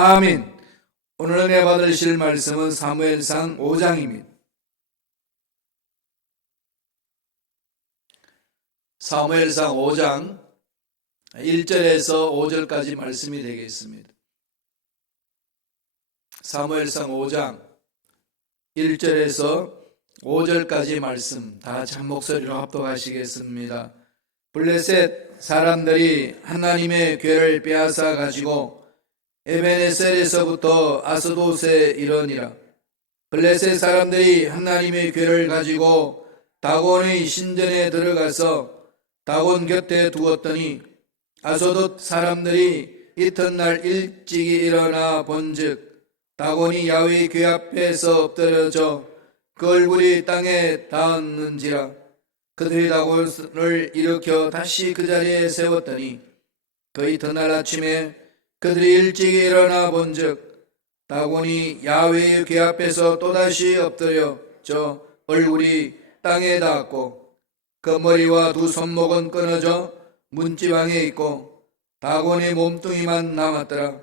아멘. 오늘 은혜 받으실 말씀은 사무엘상 5장입니다. 사무엘상 5장 1절에서 5절까지 말씀이 되겠습니다. 사무엘상 5장 1절에서 5절까지 말씀 다 같이 한 목소리로 합독하시겠습니다. 블레셋 사람들이 하나님의 궤를 빼앗아 가지고 에베네셀에서부터 아스돗에 이르니라. 블레셋 사람들이 하나님의 궤를 가지고 다곤의 신전에 들어가서 다곤 곁에 두었더니 아스돗 사람들이 이튿날 일찍이 일어나 본즉 다곤이 야훼의 궤 앞에서 엎드려져 그 얼굴이 땅에 닿았는지라. 그들이 다곤을 일으켜 다시 그 자리에 세웠더니 그 이튿날 아침에 그들이 일찍 일어나 본즉 다곤이 야훼의 궤 앞에서 또다시 엎드려져 얼굴이 땅에 닿았고 그 머리와 두 손목은 끊어져 문지방에 있고 다곤의 몸뚱이만 남았더라.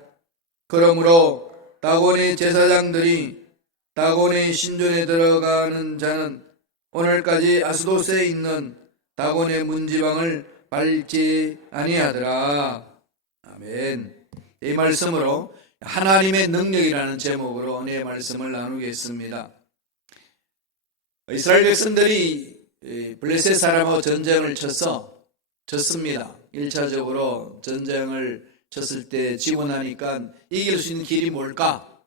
그러므로 다곤의 제사장들이 다곤의 신전에 들어가는 자는 오늘까지 아스돗에 있는 다곤의 문지방을 밟지 아니하더라. 아멘. 이 말씀으로 하나님의 능력이라는 제목으로 은혜의 말씀을 나누겠습니다. 이스라엘 백성들이 블레셋 사람하고 전쟁을 쳤습니다. 1차적으로 전쟁을 쳤을 때 지고 나니까 이길 수 있는 길이 뭘까?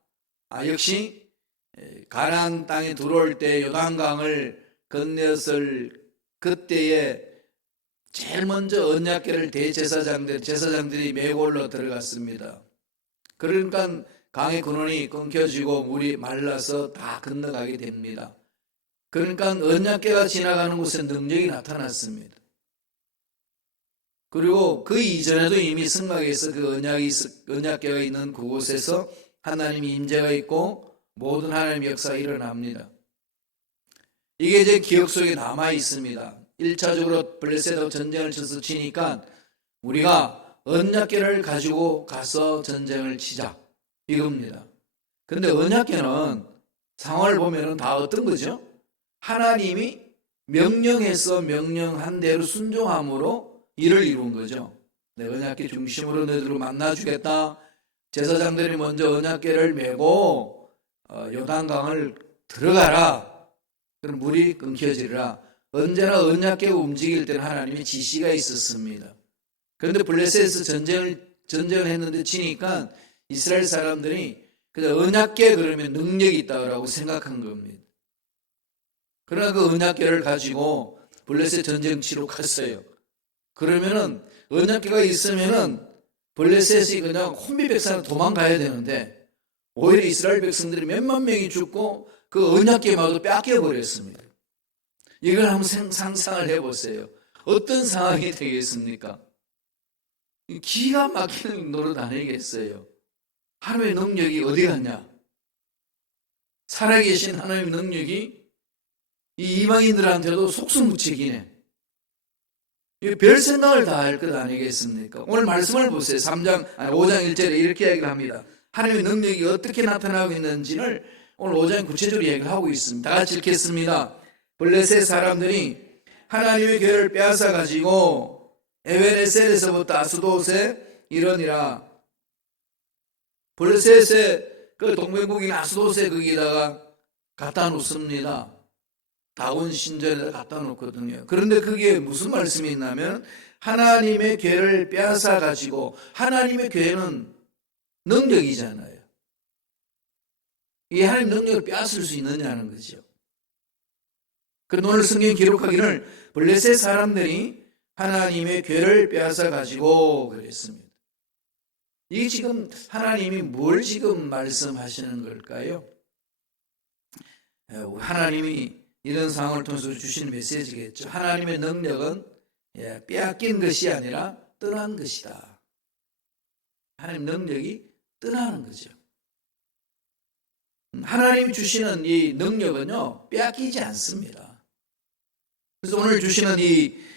역시 가나안 땅에 들어올 때 요단강을 건넜을 그때에 제일 먼저 언약궤를 제사장들이 메고 올라 들어갔습니다. 그러니까 강의 근원이 끊겨지고 물이 말라서 다 건너가게 됩니다. 그러니까 언약궤가 지나가는 곳에 능력이 나타났습니다. 그리고 그 이전에도 이미 성막에서 그 언약궤가 있는 그곳에서 하나님의 임재가 있고 모든 하나님의 역사가 일어납니다. 이게 이제 기억 속에 남아 있습니다. 1차적으로 블레셋하고 전쟁을 쳐서 치니까 우리가 언약궤를 가지고 가서 전쟁을 치자 이겁니다. 그런데 언약궤는 상황을 보면 다 어떤 거죠? 하나님이 명령해서 명령한 대로 순종함으로 일을 이룬 거죠. 내 언약궤 중심으로 너희들을 만나주겠다. 제사장들이 먼저 언약궤를 메고 요단강을 들어가라. 그럼 물이 끊겨지리라. 언제나 언약궤가 움직일 때는 하나님의 지시가 있었습니다. 그런데 블레셋에서 전쟁을 했는데 치니까 이스라엘 사람들이 그냥 언약궤 그러면 능력이 있다고 생각한 겁니다. 그러나 그 언약궤를 가지고 블레셋 전쟁 치러 갔어요. 그러면은 언약궤가 있으면은 블레셋이 그냥 혼비백산으로 도망가야 되는데 오히려 이스라엘 백성들이 몇만 명이 죽고 그 언약궤마저도 뺏겨버렸습니다. 이걸 한번 상상을 해보세요. 어떤 상황이 되겠습니까? 기가 막히는 노릇 아니겠어요? 하나님의 능력이 어디 갔냐? 살아계신 하나님의 능력이 이 이방인들한테도 속수무책이네. 별 생각을 다 할 것 아니겠습니까? 오늘 말씀을 보세요. 5장 1절에 이렇게 이야기를 합니다. 하나님의 능력이 어떻게 나타나고 있는지를 오늘 5장에 구체적으로 얘기를 하고 있습니다. 다 같이 읽겠습니다. 블레셋 사람들이 하나님의 궤를 빼앗아 가지고 에베네셀에서부터 아스돗에 이르니라. 블레셋의 그 동맹국인 아스돗에 거기다가 갖다 놓습니다. 다곤 신전에다 갖다 놓거든요. 그런데 그게 무슨 말씀이 있냐면 하나님의 궤를 빼앗아 가지고, 하나님의 궤는 능력이잖아요. 이 하나님 능력을 빼앗을 수 있느냐는 거죠. 그런데 오늘 성경이 기록하기를 블레셋 사람들이 하나님의 궤를 빼앗아 가지고 그랬습니다. 이게 지금 하나님이 뭘 지금 말씀하시는 걸까요? 하나님이 이런 상황을 통해서 주시는 메시지겠죠. 하나님의 능력은 빼앗긴 것이 아니라 떠난 것이다. 하나님 능력이 떠나는 거죠. 하나님이 주시는 이 능력은요, 빼앗기지 않습니다. 그래서 오늘 주시는 이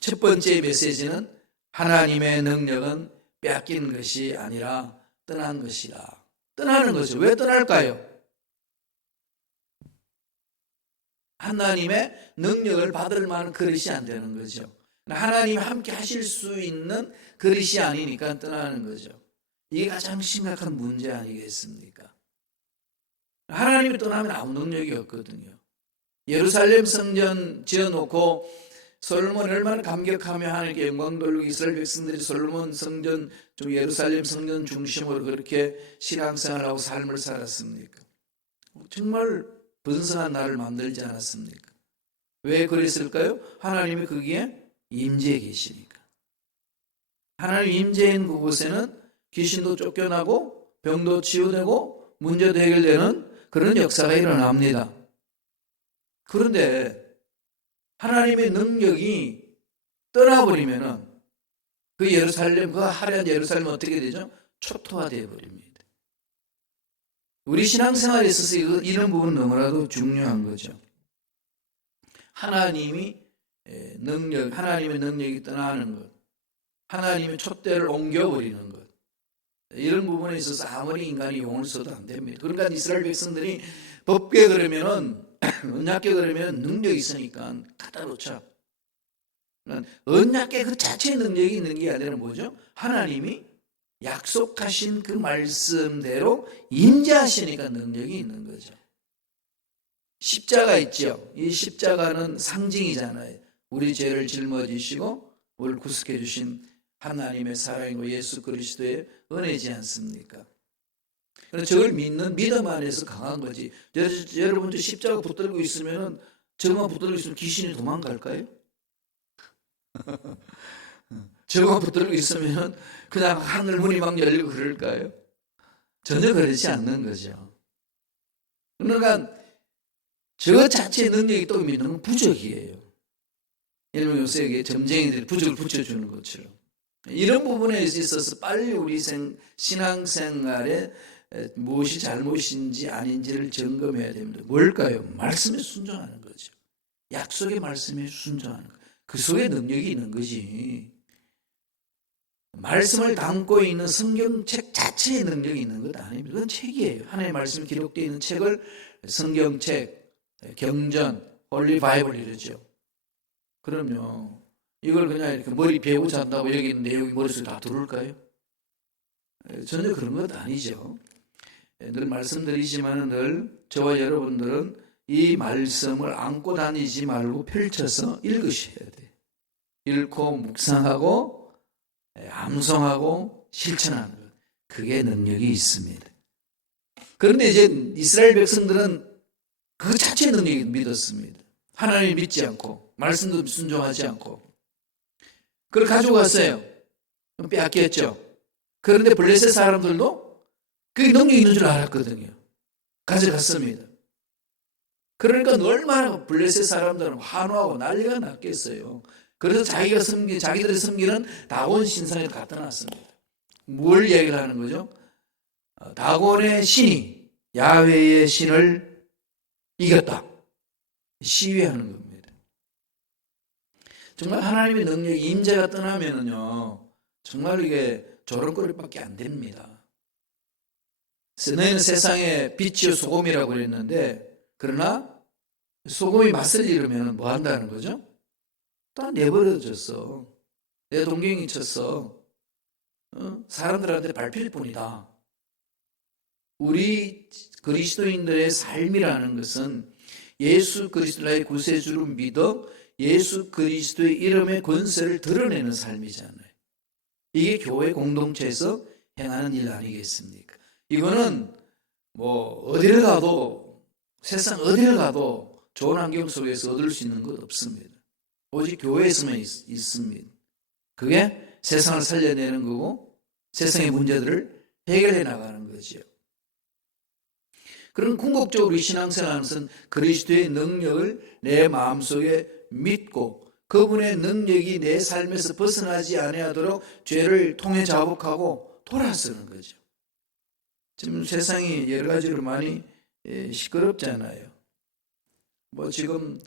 첫 번째 메시지는 하나님의 능력은 빼앗긴 것이 아니라 떠난 것이라. 떠나는 거죠. 왜 떠날까요? 하나님의 능력을 받을 만한 그릇이 안 되는 거죠. 하나님이 함께 하실 수 있는 그릇이 아니니까 떠나는 거죠. 이게 가장 심각한 문제 아니겠습니까? 하나님이 떠나면 아무 능력이 없거든요. 예루살렘 성전 지어놓고 솔로몬이 얼마나 감격하며 하나님께 영광 돌리고 이스라엘 백성들이 솔로몬 성전, 예루살렘 성전 중심으로 그렇게 신앙생활하고 삶을 살았습니까? 정말 번성한 나라를 만들지 않았습니까? 왜 그랬을까요? 하나님이 거기에 임재해 계시니까. 하나님 임재인 그곳에는 귀신도 쫓겨나고 병도 치유되고 문제도 해결되는 그런 역사가 일어납니다. 그런데 하나님의 능력이 떠나버리면은 그 예루살렘, 그 화려한 예루살렘은 어떻게 되죠? 초토화되어 버립니다. 우리 신앙생활에 있어서 이런 부분은 너무나도 중요한 거죠. 하나님의 능력이 떠나는 것, 하나님의 촛대를 옮겨버리는 것, 이런 부분에 있어서 아무리 인간이 용을 써도 안 됩니다. 그러니까 이스라엘 백성들이 법궤 그러면은 언약궤 그러면 능력이 있으니까 갖다 놓자. 언약궤 그 자체의 능력이 있는 게 아니라 뭐죠? 하나님이 약속하신 그 말씀대로 임재하시니까 능력이 있는 거죠. 십자가 있죠. 이 십자가는 상징이잖아요. 우리 죄를 짊어지시고 우리를 구속해 주신 하나님의 사랑이고 예수 그리스도의 은혜지 않습니까? 그래서 저걸 믿는 믿음 안에서 강한 거지. 여러분들 십자가 붙들고 있으면, 저거만 붙들고 있으면 귀신이 도망갈까요? 저거만 붙들고 있으면 그냥 하늘 문이 막 열리고 그럴까요? 전혀 그렇지 않는 거죠. 그러니까 저 자체의 능력이 또 믿는 건 부적이에요. 여러분 요새 점쟁이들이 부적을 붙여주는 것처럼. 이런 부분에 있어서 빨리 우리 신앙생활에 무엇이 잘못인지 아닌지를 점검해야 됩니다. 뭘까요? 말씀에 순종하는 거죠. 약속의 말씀에 순종하는 거. 그 속에 능력이 있는 거지. 말씀을 담고 있는 성경책 자체의 능력이 있는 것 아닙니다. 그건 책이에요. 하나님의 말씀이 기록되어 있는 책을 성경책, 경전, 홀리 바이블 이러죠. 그럼요. 이걸 그냥 이렇게 머리 배우고 잔다고 여기 있는 내용이 머릿속에 다 들어올까요? 전혀 그런 것 아니죠. 늘 말씀드리지만 늘 저와 여러분들은 이 말씀을 안고 다니지 말고 펼쳐서 읽으셔야 돼요. 읽고 묵상하고 암송하고 실천하는 것. 그게 능력이 있습니다. 그런데 이제 이스라엘 백성들은 그 자체의 능력이 믿었습니다. 하나님 믿지 않고 말씀도 순종하지 않고 그걸 가지고 갔어요. 빼앗겼죠. 그런데 블레셋 사람들도 그게 능력이 있는 줄 알았거든요. 가져갔습니다. 그러니까 얼마나 블레셋 사람들은 환호하고 난리가 났겠어요. 그래서 자기들이 섬기는 다곤 신상에 갖다 놨습니다. 뭘 얘기를 하는 거죠? 다곤의 신이 야훼의 신을 이겼다. 시위하는 겁니다. 정말 하나님의 능력이 임재가 떠나면은요, 정말 이게 조롱거리밖에 안 됩니다. 너희는 세상의 빛이요 소금이라고 그랬는데, 그러나 소금이 맛을 잃으면 뭐 한다는 거죠? 다 내버려졌어. 내 동경이 쳤어. 사람들한테 밟힐 뿐이다. 우리 그리스도인들의 삶이라는 것은 예수 그리스도의 구세주를 믿어 예수 그리스도의 이름의 권세를 드러내는 삶이잖아요. 이게 교회 공동체에서 행하는 일 아니겠습니까? 이거는 뭐 어디를 가도 세상 어디를 가도 좋은 환경 속에서 얻을 수 있는 것 없습니다. 오직 교회에서만 있습니다. 그게 세상을 살려내는 거고 세상의 문제들을 해결해 나가는 거죠. 그런 궁극적으로 이 신앙생활은 그리스도의 능력을 내 마음속에 믿고 그분의 능력이 내 삶에서 벗어나지 아니하도록 죄를 통해 자복하고 돌아서는 거죠. 지금 세상이 여러 가지로 많이 시끄럽잖아요. 뭐 지금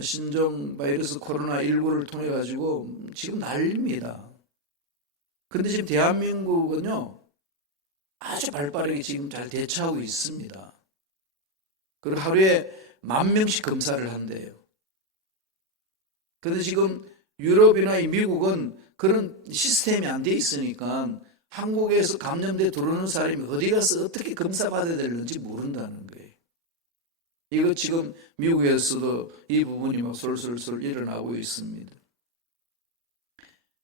신종 바이러스 코로나19를 통해 가지고 지금 난립니다. 그런데 지금 대한민국은요, 아주 발빠르게 지금 잘 대처하고 있습니다. 그리고 하루에 10,000명씩 검사를 한대요. 그런데 지금 유럽이나 미국은 그런 시스템이 안 돼 있으니까 한국에서 감염돼 들어오는 사람이 어디 가서 어떻게 검사받아야 되는지 모른다는 거예요. 이거 지금 미국에서도 이 부분이 막 솔솔솔 일어나고 있습니다.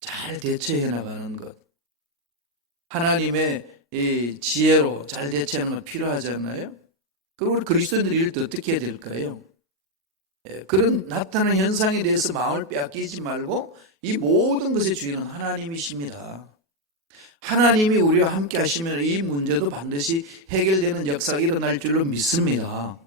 잘 대처해 나가는 것. 하나님의 이 지혜로 잘 대처하는 건 필요하잖아요. 그럼 우리 그리스도인들이 이럴 때 어떻게 해야 될까요? 그런 나타나는 현상에 대해서 마음을 빼앗기지 말고 이 모든 것의 주인은 하나님이십니다. 하나님이 우리와 함께 하시면 이 문제도 반드시 해결되는 역사가 일어날 줄로 믿습니다.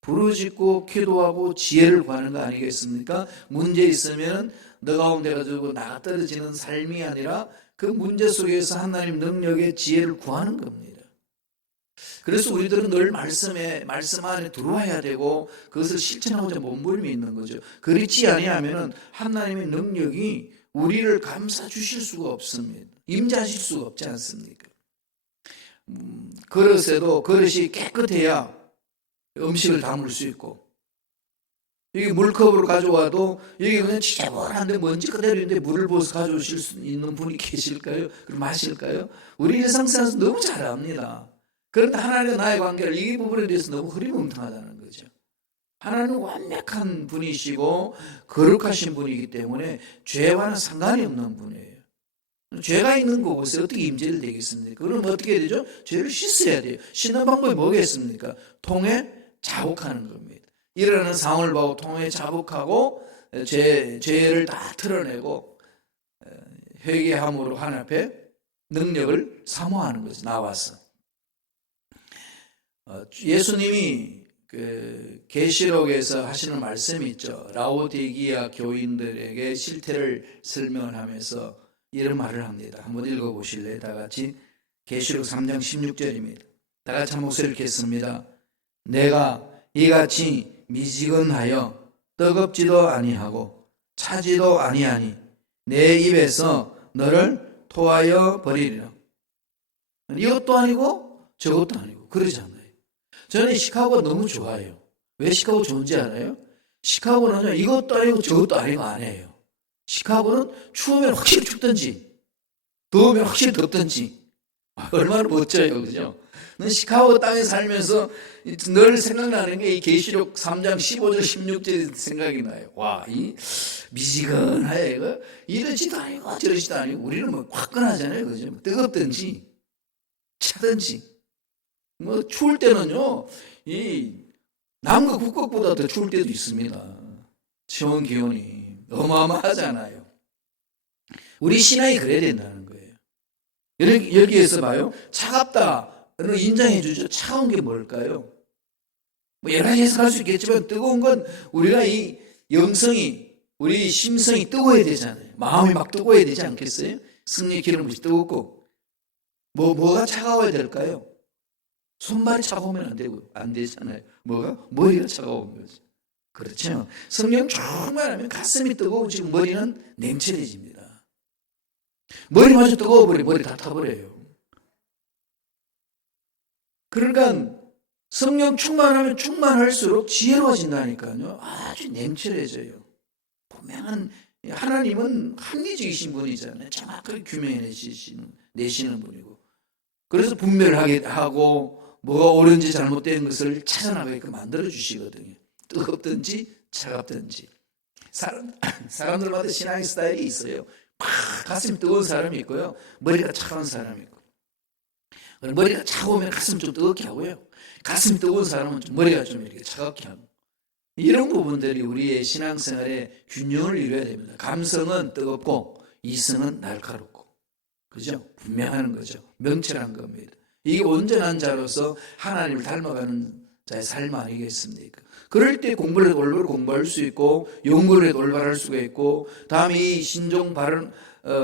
부르짖고 기도하고 지혜를 구하는 거 아니겠습니까? 문제 있으면 너 가운데 가지고 나가 떨어지는 삶이 아니라 그 문제 속에서 하나님 능력의 지혜를 구하는 겁니다. 그래서 우리들은 늘 말씀 안에 들어와야 되고 그것을 실천하고자 몸부림이 있는 거죠. 그렇지 아니하면 하나님의 능력이 우리를 감싸 주실 수가 없습니다. 임재하실 수가 없지 않습니까? 그릇에도 그릇이 깨끗해야 음식을 담을 수 있고, 여기 물컵으로 가져와도 여기 그냥 지저분한데 먼지 그대로인데 물을 부어서 가져오실 수 있는 분이 계실까요? 그럼 마실까요? 우리 일상생활에서 너무 잘 압니다. 그런데 하나님과 나의 관계를 이 부분에 대해서 너무 흐리멍텅하다는 거죠. 하나님은 완벽한 분이시고 거룩하신 분이기 때문에 죄와는 상관이 없는 분이에요. 죄가 있는 곳에 어떻게 임재를 되겠습니까? 그럼 어떻게 해야 되죠? 죄를 씻어야 돼요. 씻는 방법이 뭐겠습니까? 통에 자복하는 겁니다. 일어나는 상황을 보고 통에 자복하고 죄를 다 털어내고 회개함으로 하나님 앞에 능력을 사모하는 거죠. 나와서. 예수님이 그 계시록에서 하시는 말씀이 있죠. 라오디게아 교인들에게 실태를 설명하면서 이런 말을 합니다. 한번 읽어보실래요? 다 같이. 계시록 3장 16절입니다. 다 같이 한 목소리를 읽겠습니다. 내가 이같이 미지근하여 뜨겁지도 아니하고 차지도 아니하니 내 입에서 너를 토하여 버리리라. 이것도 아니고 저것도 아니고 그러잖아요. 저는 시카고가 너무 좋아요. 왜 시카고 좋은지 알아요? 시카고는요, 이것도 아니고 저것도 아니고 안 해요. 시카고는 추우면 확실히 춥든지 더우면 확실히 덥든지 얼마나 멋져요. 그죠? 시카고 땅에 살면서 늘 생각나는 게 이 계시록 3장 15절 16절이 생각이 나요. 와, 이 미지근하게 이거 이러지도 아니고 저러지도 아니고 우리는 뭐 화끈하잖아요. 그죠? 뜨겁든지 차든지 뭐 추울 때는요, 이 남극 북극보다 더 추울 때도 있습니다. 체온 기온이 어마어마하잖아요. 우리 신앙이 그래야 된다는 거예요. 여기에서 봐요. 차갑다는 인정해 주죠. 차가운 게 뭘까요? 뭐 여러 가지 해석할 수 있겠지만 뜨거운 건 우리가 이 영성이 우리 심성이 뜨거워야 되잖아요. 마음이 막 뜨거워야 되지 않겠어요? 승리의 기름이 뜨겁고 뭐가 차가워야 될까요? 손발이 차가우면 안 되잖아요. 뭐가? 머리가 차가운 거죠. 그렇죠. 성령 충만하면 가슴이 뜨거워지고 머리는 냉철해집니다. 머리마저 뜨거워버리면 머리 다 타버려요. 그러니까 성령 충만하면 충만할수록 지혜로워진다니까요. 아주 냉철해져요. 분명한 하나님은 합리적이신 분이잖아요. 정확하게 규명해내시는 분이고. 그래서 분별하게 하고 뭐가 옳은지 잘못된 것을 찾아나가게끔 만들어주시거든요. 뜨겁든지 차갑든지. 사람들마다 신앙의 스타일이 있어요. 막 가슴이 뜨거운 사람이 있고요. 머리가 차가운 사람이 있고. 머리가 차가우면 가슴 좀 뜨겁게 하고요. 가슴이 뜨거운 사람은 좀 머리가 좀 이렇게 차갑게 하고. 이런 부분들이 우리의 신앙생활에 균형을 이루어야 됩니다. 감성은 뜨겁고 이성은 날카롭고. 그죠? 분명한 거죠. 명철한 겁니다. 이게 온전한 자로서 하나님을 닮아가는 자의 삶 아니겠습니까? 그럴 때 공부를 해도 올바로 공부할 수 있고 연구를 해도 올바로 할 수가 있고 다음에 이 신종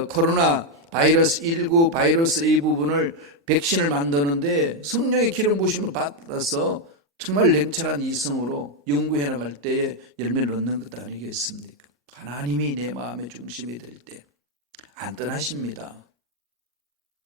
코로나 바이러스 19 바이러스 이 부분을 백신을 만드는데 성령의 기름 부으심을 받아서 정말 냉철한 이성으로 연구해 나갈 때에 열매를 얻는 것 아니겠습니까? 하나님이 내 마음의 중심이 될 때 안 떠나십니다.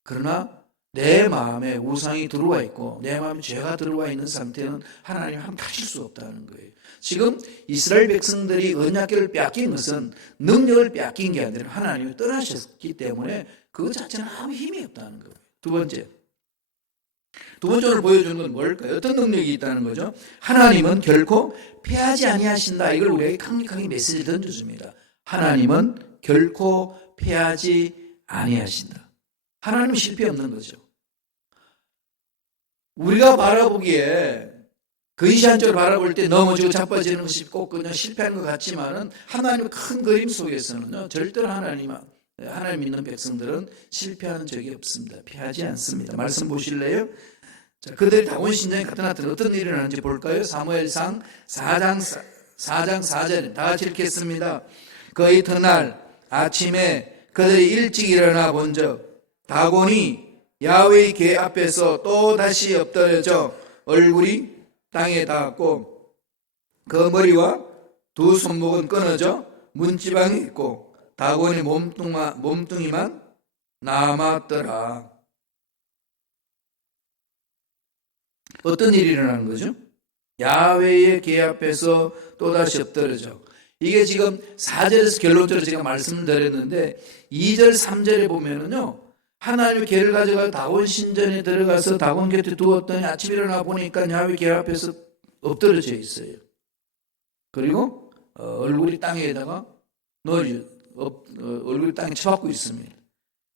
그러나 내 마음에 우상이 들어와 있고 내 마음에 죄가 들어와 있는 상태는 하나님 함께 하실 수 없다는 거예요. 지금 이스라엘 백성들이 언약궤를 빼앗긴 것은 능력을 빼앗긴 게 아니라 하나님이 떠나셨기 때문에 그것 자체는 아무 힘이 없다는 거예요. 두 번째 오늘 보여주는 건 뭘까요? 어떤 능력이 있다는 거죠? 하나님은 결코 패하지 아니하신다. 이걸 우리에게 강력하게 메시지를 던져줍니다. 하나님은 결코 패하지 아니하신다. 하나님은 실패 없는 거죠. 우리가 바라보기에 거시한적으로 바라볼 때 넘어지고 자빠지는 것이 꼭 그냥 실패하는 것 같지만은 하나님의 큰 그림 속에서는요, 절대로 하나님 믿는 백성들은 실패하는 적이 없습니다. 피하지 않습니다. 말씀 보실래요? 자, 그들이 다곤 신전에 나타났더니 어떤 일이 일어나는지 볼까요? 사무엘상 4장 4절에 다 같이 읽겠습니다. 그 이튿날 아침에 그들이 일찍 일어나 본즉 다곤이 야훼의 궤 앞에서 또 다시 엎드려져 얼굴이 땅에 닿았고 그 머리와 두 손목은 끊어져 문지방에 있고 다곤의 몸뚱이만 남았더라. 어떤 일이 일어나는 거죠? 야훼의 궤 앞에서 또다시 엎드려져. 이게 지금 4절에서 결론적으로 제가 말씀을 드렸는데 2절 3절에 보면은요, 하나님의 궤를 가져가 다곤 신전에 들어가서 다곤 곁에 두었더니 아침 일어나 보니까 야훼 궤 앞에서 엎드려져 있어요. 그리고 얼굴이 땅에다가 얼굴이 땅에 쳐박고 있습니다.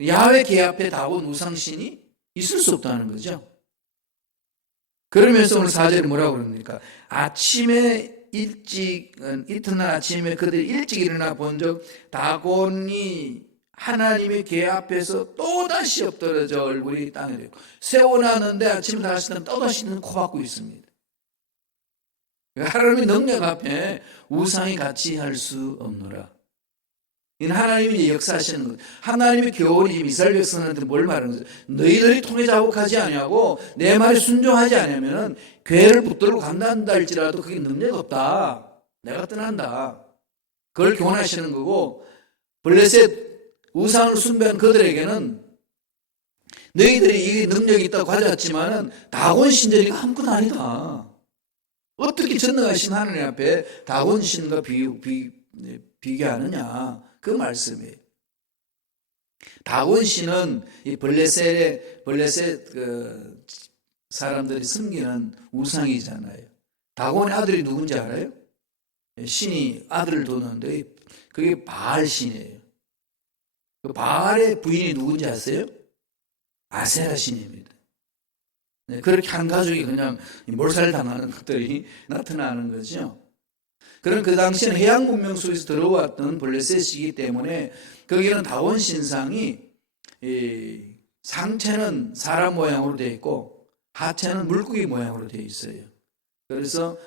야훼 궤 앞에 다곤 우상신이 있을 수 없다는 거죠. 그러면서 오늘 4절에 뭐라고 그럽니까? 이튿날 아침에 그들이 일찍 일어나 본즉 다곤이 하나님의 궤 앞에서 또다시 엎드려져 얼굴이 땅에 대고 세워놨는데 아침에 다시는 또다시는 코박고 있습니다. 하나님의 능력 앞에 우상이 같이 할 수 없노라. 이는 하나님이 역사하시는 것. 하나님의 교훈이 이스라엘 백성한테 뭘 말하는 거죠? 너희들이 통해 자복하지 아니하고 내 말에 순종하지 않으면 궤를 붙들고 간단다 할지라도 그게 능력 없다. 내가 떠난다. 그걸 교훈하시는 거고, 블레셋 우상을 숭배한 그들에게는 너희들이 이게 능력이 있다고 가졌지만은 다곤 신전이 아무것도 아니다. 어떻게 전능하신 하나님 앞에 다곤 신과 비교하느냐, 그 말씀이에요. 다곤 신은 이 블레셋 그 사람들이 섬기는 우상이잖아요. 다곤의 아들이 누군지 알아요? 신이 아들을 두는데 그게 바알 신이에요. 그 바알의 부인이 누군지 아세요? 아세라 신입니다. 네, 그렇게 한 가족이 그냥 몰살당하는 것들이 나타나는 거죠. 그런 그 당시에는 해양 문명 속에서 들어왔던 블레셋이기 때문에 거기는 다곤 신상이 상체는 사람 모양으로 되어 있고 하체는 물고기 모양으로 되어 있어요. 그래서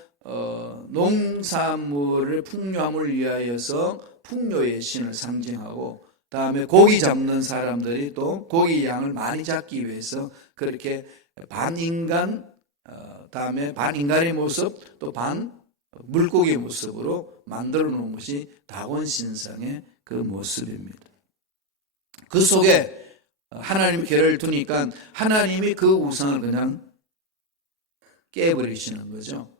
농산물을 풍요함을 위하여서 풍요의 신을 상징하고, 다음에 고기 잡는 사람들이 또 고기 양을 많이 잡기 위해서 그렇게 반인간, 다음에 반인간의 모습, 또 반 물고기의 모습으로 만들어 놓은 것이 다곤 신상의 그 모습입니다. 그 속에 하나님의 궤를 두니까 하나님이 그 우상을 그냥 깨버리시는 거죠.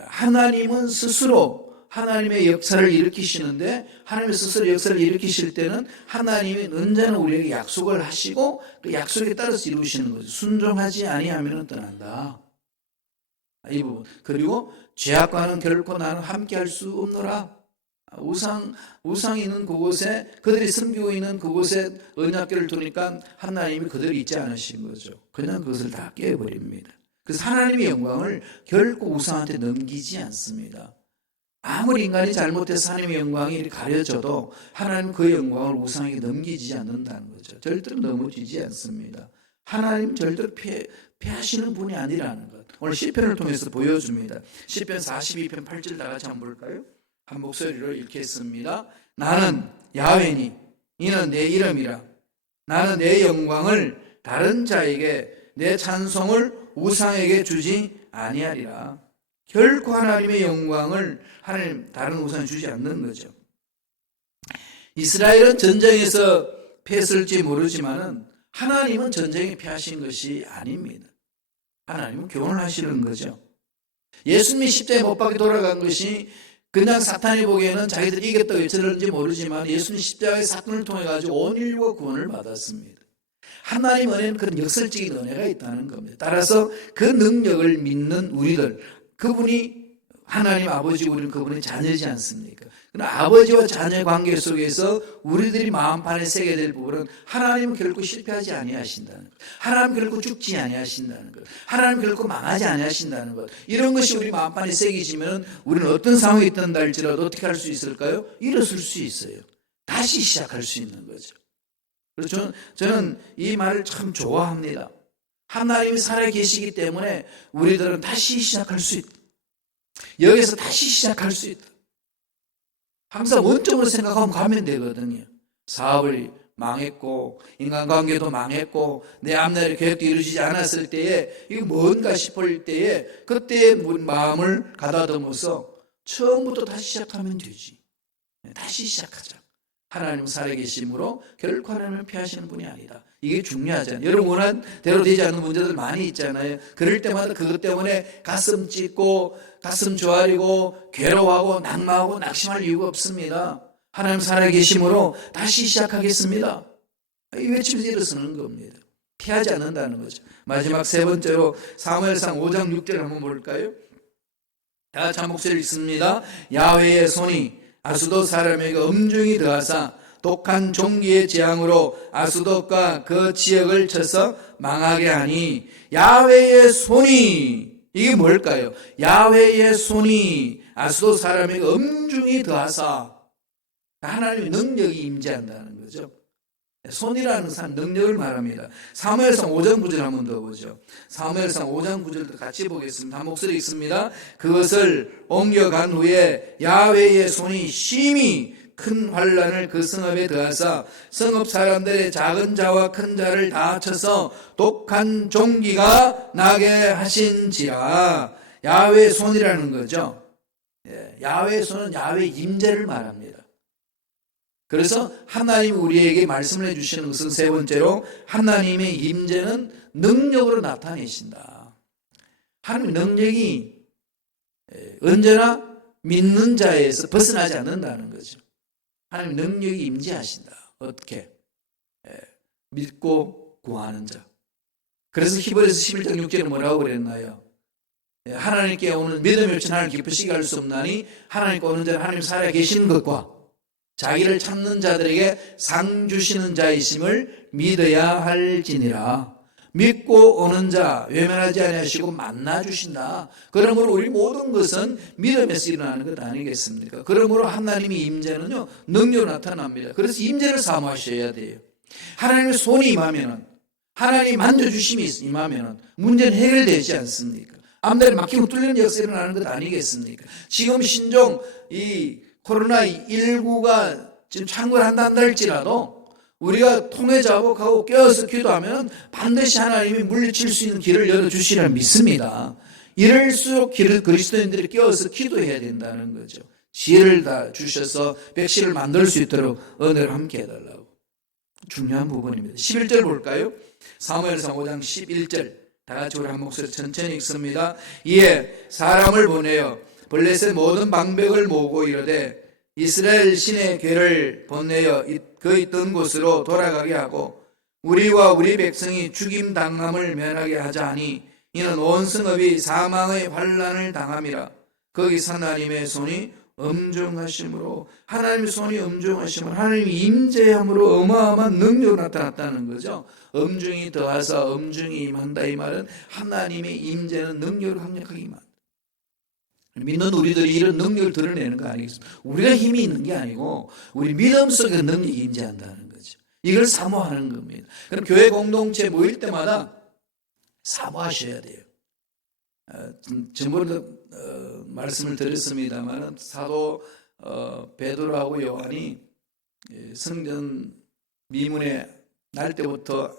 하나님은 스스로 하나님의 역사를 일으키시는데, 하나님의 스스로 역사를 일으키실 때는 하나님이 언제나 우리에게 약속을 하시고 그 약속에 따라서 이루시는 거죠. 순종하지 아니하면 떠난다. 이 부분. 그리고 죄악과는 결코 나는 함께 할 수 없노라. 우상이 있는 그곳에, 그들이 섬기고 있는 그곳에 언약궤를 두니까 하나님이 그들이 있지 않으신 거죠. 그냥 그것을 다 깨버립니다. 그래서 하나님의 영광을 결코 우상한테 넘기지 않습니다. 아무리 인간이 잘못해서 하나님의 영광이 가려져도 하나님은 그 영광을 우상에게 넘기지 않는다는 거죠. 절대로 넘어지지 않습니다. 하나님 절대로 피하시는 분이 아니라는 것. 오늘 시편을 통해서 보여줍니다. 시편 42편 8절 다 같이 한번 볼까요? 한 목소리로 읽겠습니다. 나는 야훼니 이는 내 이름이라. 나는 내 영광을 다른 자에게, 내 찬송을 우상에게 주지 아니하리라. 결코 하나님의 영광을 다른 우상에 주지 않는 거죠. 이스라엘은 전쟁에서 패했을지 모르지만은 하나님은 전쟁에 패하신 것이 아닙니다. 하나님은 교훈하시는 거죠. 예수님이 십자가에 못 박혀 돌아간 것이 그냥 사탄이 보기에는 자기들이 이겼다고 외쳤는지 모르지만 예수님 십자가의 사건을 통해 가지고 온 인류가 구원을 받았습니다. 하나님 은혜는 그런 역설적인 은혜가 있다는 겁니다. 따라서 그 능력을 믿는 우리들, 그분이 하나님 아버지, 우리는 그분의 자녀지 않습니까? 그러나 아버지와 자녀 관계 속에서 우리들이 마음판에 새게 될 부분은 하나님은 결코 실패하지 아니하신다는 것, 하나님 결코 죽지 아니하신다는 것, 하나님 결코 망하지 아니하신다는 것, 이런 것이 우리 마음판에 새기지면 우리는 어떤 상황이 있던다 할지라도 어떻게 할 수 있을까요? 일어설 수 있어요. 다시 시작할 수 있는 거죠. 그래서 저는 이 말을 참 좋아합니다. 하나님이 살아계시기 때문에 우리들은 다시 시작할 수 있다. 여기서 다시 시작할 수 있다. 항상 원점으로 생각하면 가면 되거든요. 사업을 망했고 인간관계도 망했고 내 앞날의 계획도 이루어지지 않았을 때에 이거 뭔가 싶을 때에 그때의 마음을 가다듬어서 처음부터 다시 시작하면 되지. 다시 시작하자. 하나님은 살아계심으로 결코 하나님을 피하시는 분이 아니다. 이게 중요하잖아요. 여러분 원한 대로 되지 않는 문제들 많이 있잖아요. 그럴 때마다 그것 때문에 가슴 찢고 가슴 조아리고 괴로워하고 낙마하고 낙심할 이유가 없습니다. 하나님 살아계심으로 다시 시작하겠습니다. 이 외치면서 일어서는 겁니다. 피하지 않는다는 거죠. 마지막 세 번째로 사무엘상 5장 6절 한번 볼까요? 다 같이 한 목소리 읽습니다. 야훼의 손이 아수돗 사람에게 엄중히 더하사 독한 종기의 재앙으로 아수돗과 그 지역을 쳐서 망하게 하니 야훼의 손이, 이게 뭘까요? 야훼의 손이 아수돗 사람에게 엄중히 더하사, 하나님의 능력이 임재한다는 거죠. 손이라는 산 능력을 말합니다. 사무엘상 5장 9절 한번 더 보죠. 사무엘상 5장 9절도 같이 보겠습니다. 한 목소리 있습니다. 그것을 옮겨간 후에 야훼의 손이 심히 큰 환란을 그 성읍에 더하사 성읍 사람들의 작은 자와 큰 자를 다 합쳐서 독한 종기가 나게 하신지라. 야훼의 손이라는 거죠. 야훼의 손은 야훼의 임재를 말합니다. 그래서 하나님이 우리에게 말씀을 해주시는 것은 세 번째로 하나님의 임재는 능력으로 나타내신다. 하나님의 능력이 언제나 믿는 자에서 벗어나지 않는다는 거죠. 하나님 능력이 임재하신다. 어떻게? 믿고 구하는 자. 그래서 히브리서 11장 6절에 뭐라고 그랬나요? 하나님께 오는 믿음이 없이 하나님을 기쁘시게 할 수 없나니 하나님께 오는 자는 하나님 살아 계시는 것과 자기를 찾는 자들에게 상 주시는 자이심을 믿어야 할지니라. 믿고 오는 자 외면하지 아니하시고 만나 주신다. 그러므로 우리 모든 것은 믿음에서 일어나는 것 아니겠습니까? 그러므로 하나님의 임재는요 능력으로 나타납니다. 그래서 임재를 사모하셔야 돼요. 하나님의 손이 임하면은, 하나님의 만져주심이 임하면은 문제는 해결되지 않습니까? 앞날에 막히고 뚫리는 역사가 일어나는 것 아니겠습니까? 지금 신종 이 코로나19가 지금 창궐한다 할지라도 우리가 통해 자복하고 깨어서 기도하면 반드시 하나님이 물리칠 수 있는 길을 열어주시리라 믿습니다. 이럴수록 그리스도인들이 깨어서 기도해야 된다는 거죠. 지혜를 다 주셔서 백신을 만들 수 있도록 은혜를 함께 해달라고. 중요한 부분입니다. 11절 볼까요? 사무엘상 5장 11절 다 같이 우리 한 목소리 천천히 읽습니다. 이에 사람을 보내어 블레셋 모든 방백을 모으고 이르되 이스라엘 신의 궤를 보내어 그 있던 곳으로 돌아가게 하고 우리와 우리 백성이 죽임 당함을 면하게 하자 하니 이는 온 성읍이 사망의 환난을 당함이라. 거기서 하나님의 손이 엄중하심으로, 하나님의 손이 엄중하심으로 하나님의 임재함으로 어마어마한 능력으로 나타났다는 거죠. 엄중히 더하사 엄중히 임한다. 이 말은 하나님의 임재는 능력을 강력하게 임한다. 믿는 우리들이 이런 능력을 드러내는 거 아니겠습니까? 우리가 힘이 있는 게 아니고 우리 믿음 속에 능력이 임재한다는 거죠. 이걸 사모하는 겁니다. 그럼 교회 공동체 모일 때마다 사모하셔야 돼요. 전번에도 말씀을 드렸습니다만 사도 베드로하고 요한이 성전 미문에 날 때부터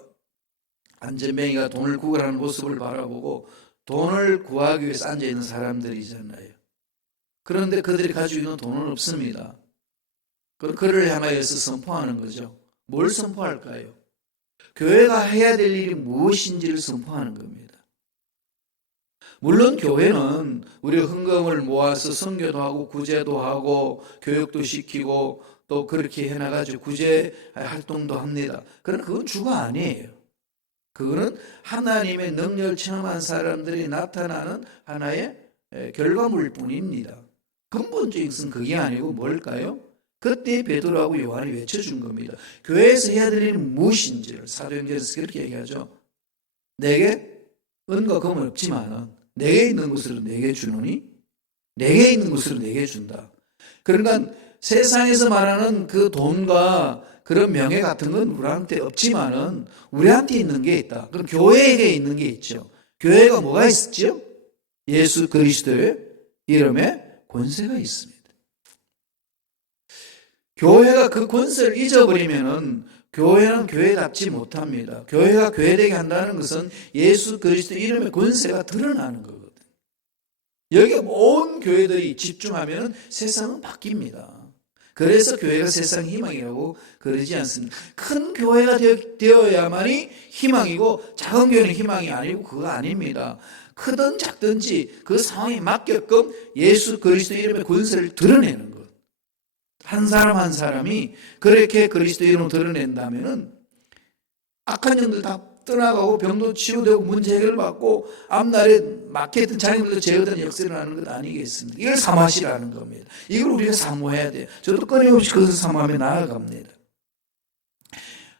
안전뱅이가 돈을 구걸하는 모습을 바라보고 돈을 구하기 위해서 앉아있는 사람들이잖아요. 그런데 그들이 가지고 있는 돈은 없습니다. 그를 향하여서 선포하는 거죠. 뭘 선포할까요? 교회가 해야 될 일이 무엇인지를 선포하는 겁니다. 물론 교회는 우리가 헌금을 모아서 선교도 하고 구제도 하고 교육도 시키고 또 그렇게 해나가지고 구제 활동도 합니다. 그러나 그건 주가 아니에요. 그거는 하나님의 능력을 체험한 사람들이 나타나는 하나의 결과물일 뿐입니다. 근본적인 것은 그게 아니고 뭘까요? 그때 베드로하고 요한이 외쳐준 겁니다. 교회에서 해야 될 일은 무엇인지를 사도행전에서 그렇게 얘기하죠. 내게 은과 금은 없지만 내게 있는 것으로 내게 주노니 내게 있는 것으로 내게 준다. 그러니까 세상에서 말하는 그 돈과 그런 명예 같은 건 우리한테 없지만은 우리한테 있는 게 있다. 그럼 교회에게 있는 게 있죠. 교회가 뭐가 있었죠? 예수 그리스도의 이름에 권세가 있습니다. 교회가 그 권세를 잊어버리면은 교회는 교회답지 못합니다. 교회가 교회되게 한다는 것은 예수 그리스도 이름의 권세가 드러나는 거거든요. 여기에 온 교회들이 집중하면 세상은 바뀝니다. 그래서 교회가 세상 희망이라고 그러지 않습니다. 큰 교회가 되어야만이 희망이고 작은 교회는 희망이 아니고 그거 아닙니다. 크든 작든지 그 상황에 맞게끔 예수 그리스도 이름의 권세를 드러내는 것. 한 사람 한 사람이 그렇게 그리스도 이름을 드러낸다면은 악한 영들 다 떠나가고 병도 치유되고 문제 해결받고 앞날에 막혀있던 장애물도 제어되는 역사를 하는 것 아니겠습니까? 이걸 사모하시라는 겁니다. 이걸 우리가 사모해야 돼요. 저도 끊임없이 그것을 사모하며 나아갑니다.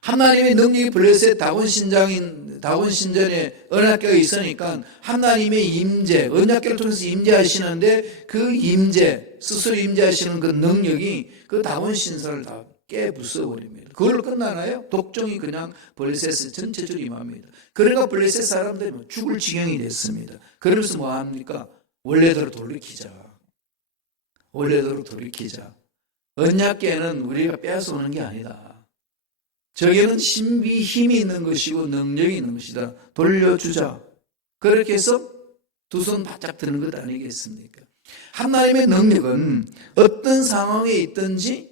하나님의 능력이 블레셋 다곤 신전에 언약궤가 있으니까 하나님의 임재, 언약궤를 통해서 임재하시는데 그 임재, 스스로 임재하시는 그 능력이 그 다곤 신설을 다 깨부숴버립니다. 그걸로 끝나나요? 독종이 그냥 블레셋을 전체적으로 임합니다. 그러니까 블레셋 사람들이 죽을 지경이 됐습니다. 그러면서 뭐 합니까? 원래대로 돌이키자. 원래대로 돌이키자. 언약궤는 우리가 빼앗아오는 게 아니다. 저기는 신비 힘이 있는 것이고 능력이 있는 것이다. 돌려주자. 그렇게 해서 두 손 바짝 드는 것 아니겠습니까? 하나님의 능력은 어떤 상황에 있든지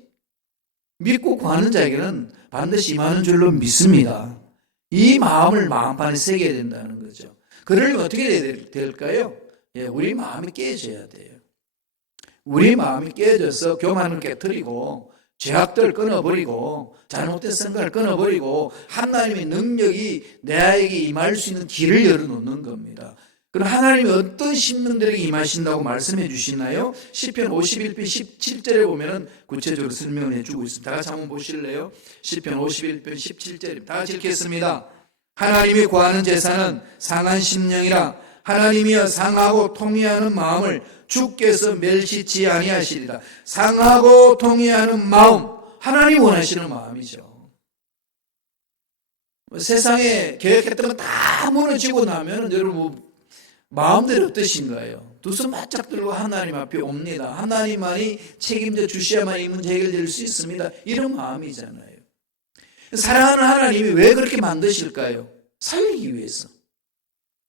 믿고 구하는 자에게는 반드시 임하는 줄로 믿습니다. 이 마음을 마음판에 새겨야 된다는 거죠. 그러려면 어떻게 해야 될까요? 우리 마음이 깨져야 돼요. 우리 마음이 깨져서 교만을 깨트리고 죄악들을 끊어버리고 잘못된 생각을 끊어버리고 하나님의 능력이 내에게 임할 수 있는 길을 열어놓는 겁니다. 그럼 하나님이 어떤 심령들에게 임하신다고 말씀해 주시나요? 시편 51편 17절에 보면 구체적으로 설명을 해주고 있습니다. 다 같이 한번 보실래요? 시편 51편 17절입니다. 다 같이 읽겠습니다. 하나님이 구하는 제사는 상한 심령이라 하나님이여 상하고 통회하는 마음을 주께서 멸시치 아니하시리라. 상하고 통회하는 마음, 하나님 원하시는 마음이죠. 세상에 계획했던 거 다 무너지고 나면 여러분 마음대로 어떠신가요? 두 손 바짝 들고 하나님 앞에 옵니다. 하나님만이 책임져 주셔야만 이 문제 해결될 수 있습니다. 이런 마음이잖아요. 사랑하는 하나님이 왜 그렇게 만드실까요? 살리기 위해서.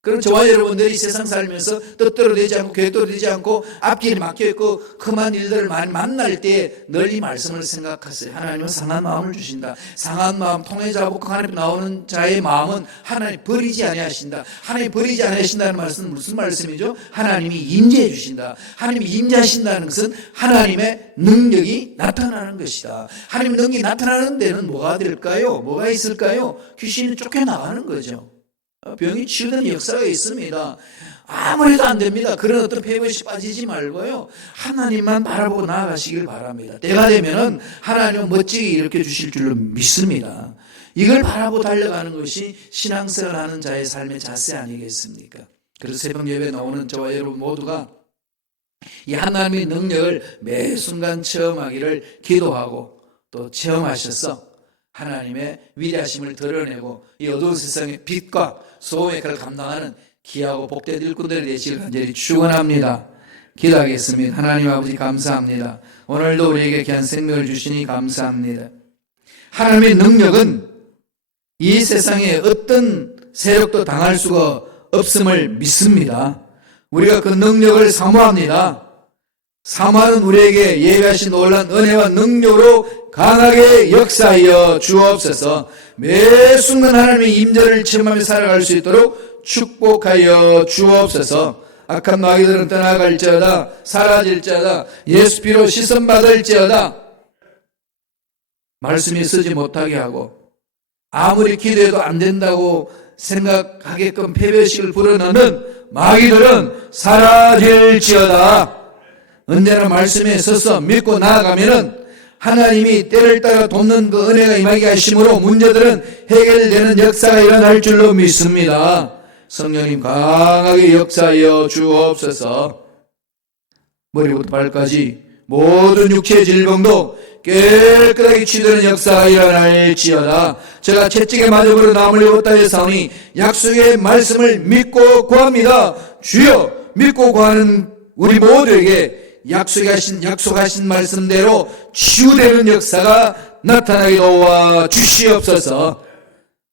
그럼 저와 여러분들이 세상 살면서 뜻대로 되지 않고 계획대로 되지 않고 앞길이 막혀있고 그만 일들을 많이 만날 때 널리 말씀을 생각하세요. 하나님은 상한 마음을 주신다. 상한 마음, 통회자고 그 하나님 나오는 자의 마음은 하나님 버리지 아니하신다. 하나님 버리지 아니하신다는 말씀은 무슨 말씀이죠? 하나님이 임재해 주신다. 하나님이 임재하신다는 것은 하나님의 능력이 나타나는 것이다. 하나님의 능력이 나타나는 데는 뭐가 될까요? 뭐가 있을까요? 귀신이 쫓겨나가는 거죠. 병이 치유되는 역사가 있습니다. 아무래도 안 됩니다. 그런 어떤 폐부에 빠지지 말고요. 하나님만 바라보고 나아가시길 바랍니다. 때가 되면은 하나님은 멋지게 일으켜 주실 줄로 믿습니다. 이걸 바라보고 달려가는 것이 신앙생활하는 자의 삶의 자세 아니겠습니까? 그래서 새벽 예배에 나오는 저와 여러분 모두가 이 하나님의 능력을 매 순간 체험하기를 기도하고 또 체험하셔서 하나님의 위대하심을 드러내고 이 어두운 세상의 빛과 소음의 역할을 감당하는 귀하고 복된 일꾼들이 되시길 간절히 축원합니다. 기도하겠습니다. 하나님 아버지 감사합니다. 오늘도 우리에게 귀한 생명을 주시니 감사합니다. 하나님의 능력은 이 세상에 어떤 세력도 당할 수가 없음을 믿습니다. 우리가 그 능력을 사모합니다. 사모하는 우리에게 예배하신 놀라운 은혜와 능력으로 강하게 역사하여 주옵소서. 매 순간 하나님의 임재를 체험하며 살아갈 수 있도록 축복하여 주옵소서. 악한 마귀들은 떠나갈지어다, 사라질지어다, 예수 피로 씻음받을지어다. 말씀이 쓰지 못하게 하고 아무리 기도해도 안 된다고 생각하게끔 패배식을 불어넣는 마귀들은 사라질지어다. 언제나 말씀에 서서 믿고 나아가면은 하나님이 때를 따라 돕는 그 은혜가 임하게 하심으로 문제들은 해결되는 역사가 일어날 줄로 믿습니다. 성령님 강하게 역사하여 주옵소서. 머리부터 발까지 모든 육체의 질병도 깨끗하게 치유되는 역사가 일어날지어다. 제가 채찍에 맞아버려 나무를 입었다 했사오니 약속의 말씀을 믿고 구합니다. 주여, 믿고 구하는 우리 모두에게 약속하신 말씀대로 치유되는 역사가 나타나게 도와 주시옵소서.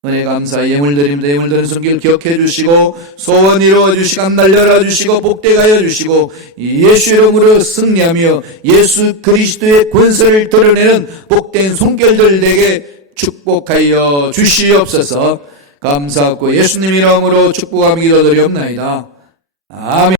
은혜 감사 예물 드립니다. 예물 드린 손길 기억해 주시고 소원 이루어 주시고 감날 열어주시고 복되게 하여 주시고 예수 이름으로 승리하며 예수 그리스도의 권세를 드러내는 복된 손길들 내게 축복하여 주시옵소서. 감사하고 예수님 이름으로 축복하며 기도드리옵나이다. 아멘.